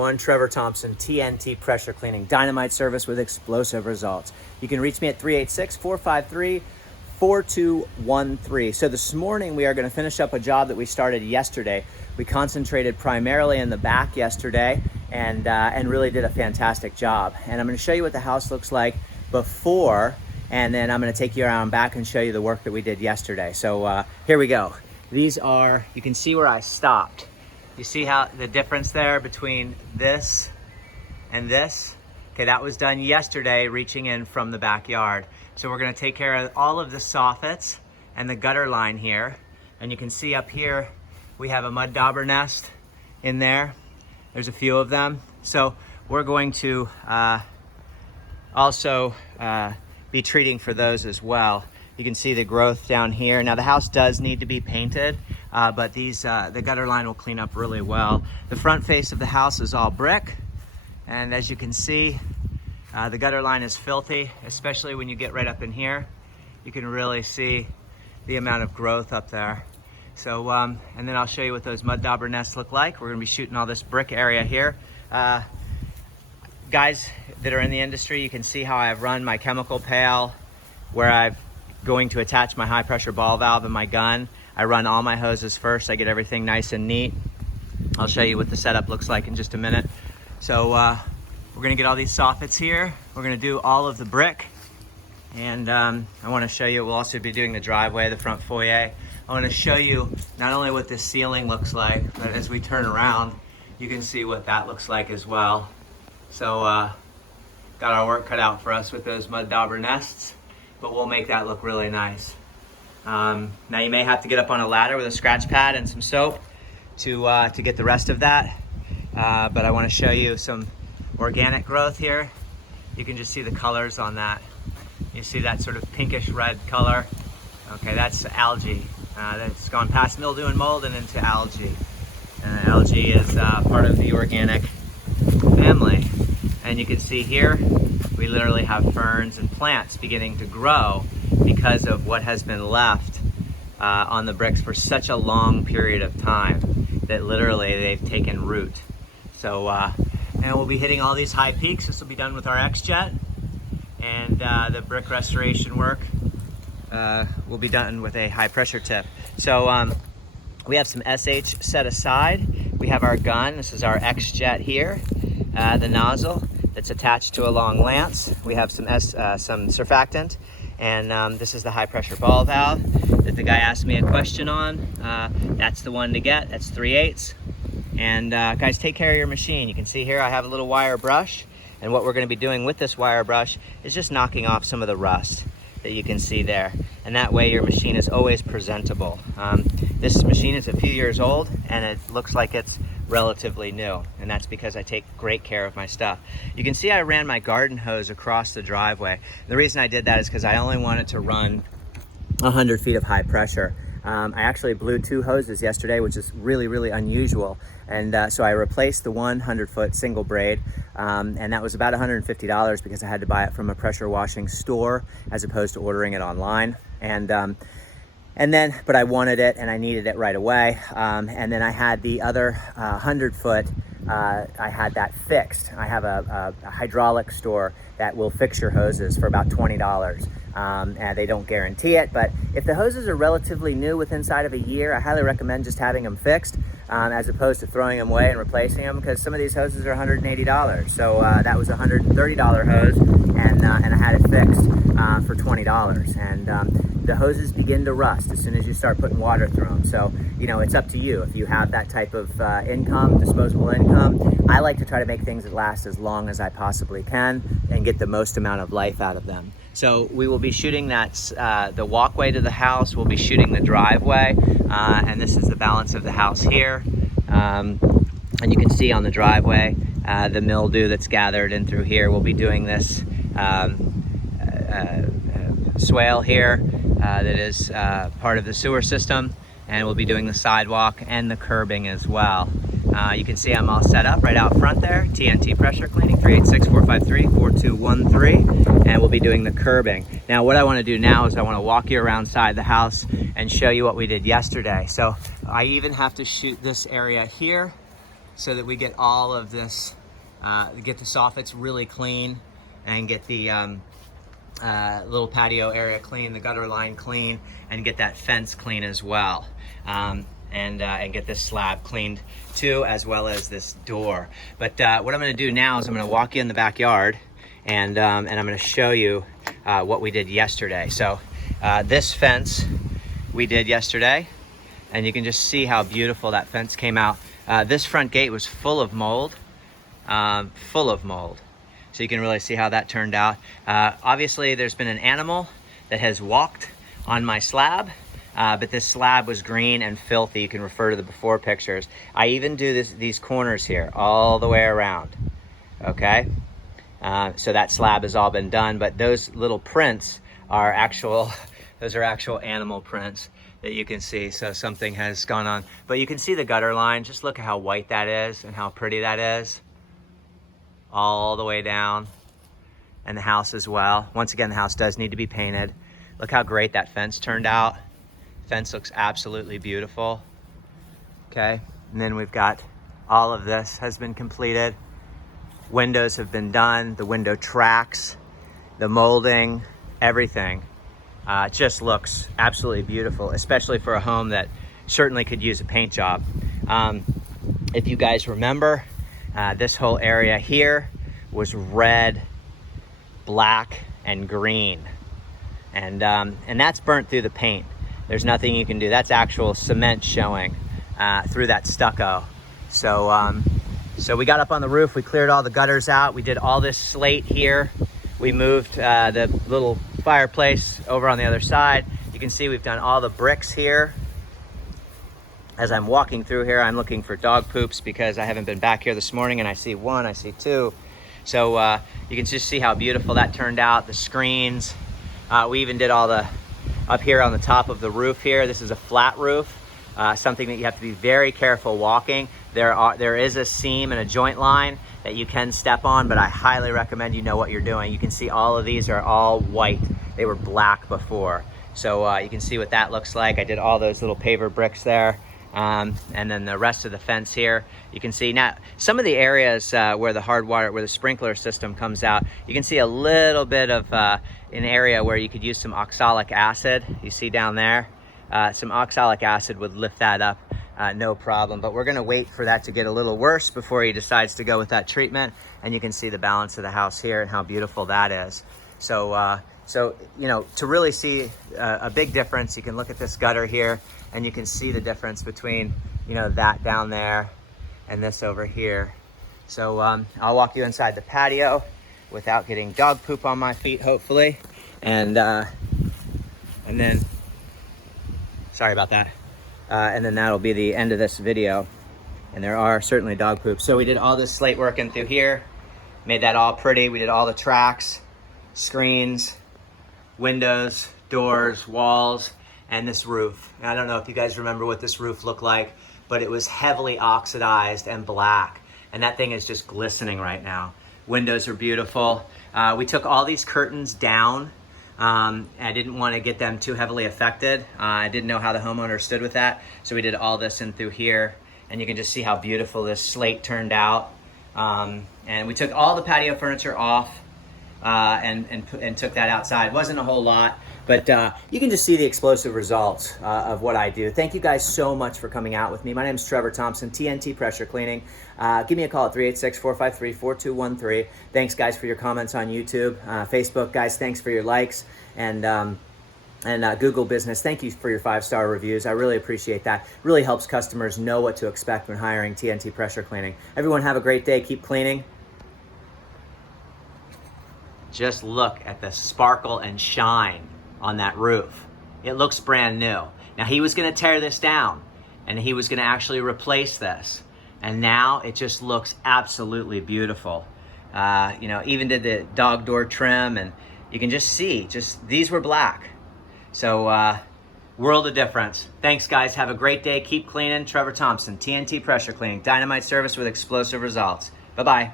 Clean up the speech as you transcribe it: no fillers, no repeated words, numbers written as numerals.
everyone. Trevor Thompson, TNT Pressure Cleaning, dynamite service with explosive results. You can reach me at 386-453-4213. So this morning we are going to finish up a job that we started yesterday. We concentrated primarily in the back yesterday and really did a fantastic job. And I'm going to show you what the house looks like before, and then I'm going to take you around back and show you the work that we did yesterday. So here we go. These are, you can see where I stopped. You see how the difference there between this and this? Okay, that was done yesterday, reaching in from the backyard. So we're gonna take care of all of the soffits and the gutter line here. And you can see up here, we have a mud dauber nest in there. There's a few of them. So we're going to also be treating for those as well. You can see the growth down here. Now the house does need to be painted, but these the gutter line will clean up really well. The front face of the house is all brick, and as you can see, the gutter line is filthy, especially when you get right up in here. You can really see the amount of growth up there. So, and then I'll show you what those mud dauber nests look like. We're gonna be shooting all this brick area here. Guys that are in the industry, you can see how I've run my chemical pail, where I'm going to attach my high pressure ball valve and my gun. I run all my hoses first. I get everything nice and neat. I'll show you what the setup looks like in just a minute. So we're gonna get all these soffits here. We're gonna do all of the brick. And I wanna show you, we'll also be doing the driveway, the front foyer. I wanna show you not only what this ceiling looks like, but as we turn around, you can see what that looks like as well. So got our work cut out for us with those mud dauber nests, but we'll make that look really nice. Now you may have to get up on a ladder with a scratch pad and some soap to get the rest of that. But I want to show you some organic growth here. You can just see the colors on that. You see that sort of pinkish red color. Okay, that's algae. That's gone past mildew and mold and into algae. Algae is part of the organic family. And you can see here, we literally have ferns and plants beginning to grow because of what has been left on the bricks for such a long period of time that literally they've taken root. So, and we'll be hitting all these high peaks. This will be done with our X-Jet, and the brick restoration work will be done with a high pressure tip. So we have some SH set aside. We have our gun. This is our X-Jet here, the nozzle that's attached to a long lance. We have some surfactant, and this is the high pressure ball valve that the guy asked me a question on. That's the one to get. That's 3/8. And guys, take care of your machine. You can see here I have a little wire brush, and what we're going to be doing with this wire brush is just knocking off some of the rust that you can see there, and that way your machine is always presentable. This machine is a few years old, and it looks like it's relatively new, and that's because I take great care of my stuff. You can see I ran my garden hose across the driveway. The reason I did that is because I only wanted to run 100 feet of high pressure. I actually blew 2 hoses yesterday, which is really, really unusual. And so I replaced the 100-foot single braid, and that was about $150 because I had to buy it from a pressure washing store as opposed to ordering it online. But I wanted it and I needed it right away. And then I had the other 100-foot, I had that fixed. I have a hydraulic store that will fix your hoses for about $20. And they don't guarantee it, but if the hoses are relatively new within inside of a year, I highly recommend just having them fixed as opposed to throwing them away and replacing them, because some of these hoses are $180. So that was a $130 hose, and I had it fixed for $20. And the hoses begin to rust as soon as you start putting water through them. So, you know, it's up to you. If you have that type of income, disposable income, I like to try to make things that last as long as I possibly can and get the most amount of life out of them. So we will be shooting that, the walkway to the house, we'll be shooting the driveway, and this is the balance of the house here. And you can see on the driveway, the mildew that's gathered in through here. We'll be doing this swale here that is part of the sewer system, and we'll be doing the sidewalk and the curbing as well. You can see I'm all set up right out front there. TNT Pressure Cleaning, 386-453-4213, and we'll be doing the curbing. Now what I want to do now is I want to walk you around side the house and show you what we did yesterday. So I even have to shoot this area here so that we get all of this, get the soffits really clean and get the little patio area clean, the gutter line clean, and get that fence clean as well. And get this slab cleaned too, as well as this door. But what I'm gonna do now is I'm gonna walk you in the backyard and I'm gonna show you what we did yesterday. So this fence we did yesterday, and you can just see how beautiful that fence came out. This front gate was full of mold, So you can really see how that turned out. Obviously there's been an animal that has walked on my slab, but this slab was green and filthy. You can refer to the before pictures. I even do these corners here all the way around, okay? So that slab has all been done, but those little prints are actual, those are actual animal prints that you can see. So something has gone on, but you can see the gutter line. Just look at how white that is and how pretty that is. All the way down, and the house as well. Once again, the house does need to be painted. Look how great that fence turned out. Fence looks absolutely beautiful. Okay, and then we've got all of this has been completed. Windows have been done, the window tracks, the molding, everything. It just looks absolutely beautiful, especially for a home that certainly could use a paint job. If you guys remember, this whole area here was red, black, and green. And that's burnt through the paint. There's nothing you can do. That's actual cement showing through that stucco. So we got up on the roof, we cleared all the gutters out, we did all this slate here. We moved the little fireplace over on the other side. You can see we've done all the bricks here. As I'm walking through here, I'm looking for dog poops because I haven't been back here this morning, and I see one, I see two. So you can just see how beautiful that turned out. The screens, we even did all the, up here on the top of the roof here. This is a flat roof, something that you have to be very careful walking. There is a seam and a joint line that you can step on, but I highly recommend you know what you're doing. You can see all of these are all white. They were black before. So you can see what that looks like. I did all those little paver bricks there. And then the rest of the fence here, you can see now some of the areas where the hard water, where the sprinkler system comes out, you can see a little bit of an area where you could use some oxalic acid. You see down there, some oxalic acid would lift that up, no problem. But we're gonna wait for that to get a little worse before he decides to go with that treatment. And you can see the balance of the house here and how beautiful that is. So you know, to really see a big difference, you can look at this gutter here and you can see the difference between, you know, that down there and this over here. So I'll walk you inside the patio without getting dog poop on my feet, hopefully. And then, sorry about that. And then that'll be the end of this video. And there are certainly dog poops. So we did all this slate work in through here, made that all pretty. We did all the tracks, screens, windows, doors, walls, and this roof. And I don't know if you guys remember what this roof looked like, but it was heavily oxidized and black. And that thing is just glistening right now. Windows are beautiful. We took all these curtains down. I didn't want to get them too heavily affected. I didn't know how the homeowner stood with that. So we did all this in through here. And you can just see how beautiful this slate turned out. And we took all the patio furniture off. And took that outside. It wasn't a whole lot, but you can just see the explosive results of what I do. Thank you guys so much for coming out with me. My name is Trevor Thompson, TNT Pressure Cleaning. Give me a call at 386-453-4213. Thanks guys for your comments on YouTube. Facebook guys, thanks for your likes. And Google Business, thank you for your 5-star reviews. I really appreciate that. Really helps customers know what to expect when hiring TNT Pressure Cleaning. Everyone have a great day. Keep cleaning. Just look at the sparkle and shine on that roof. It looks brand new. Now he was gonna tear this down and he was gonna actually replace this. And now it just looks absolutely beautiful. You know, even did the dog door trim, and you can just see, these were black. So world of difference. Thanks guys, have a great day. Keep cleaning. Trevor Thompson, TNT Pressure Cleaning, dynamite service with explosive results. Bye-bye.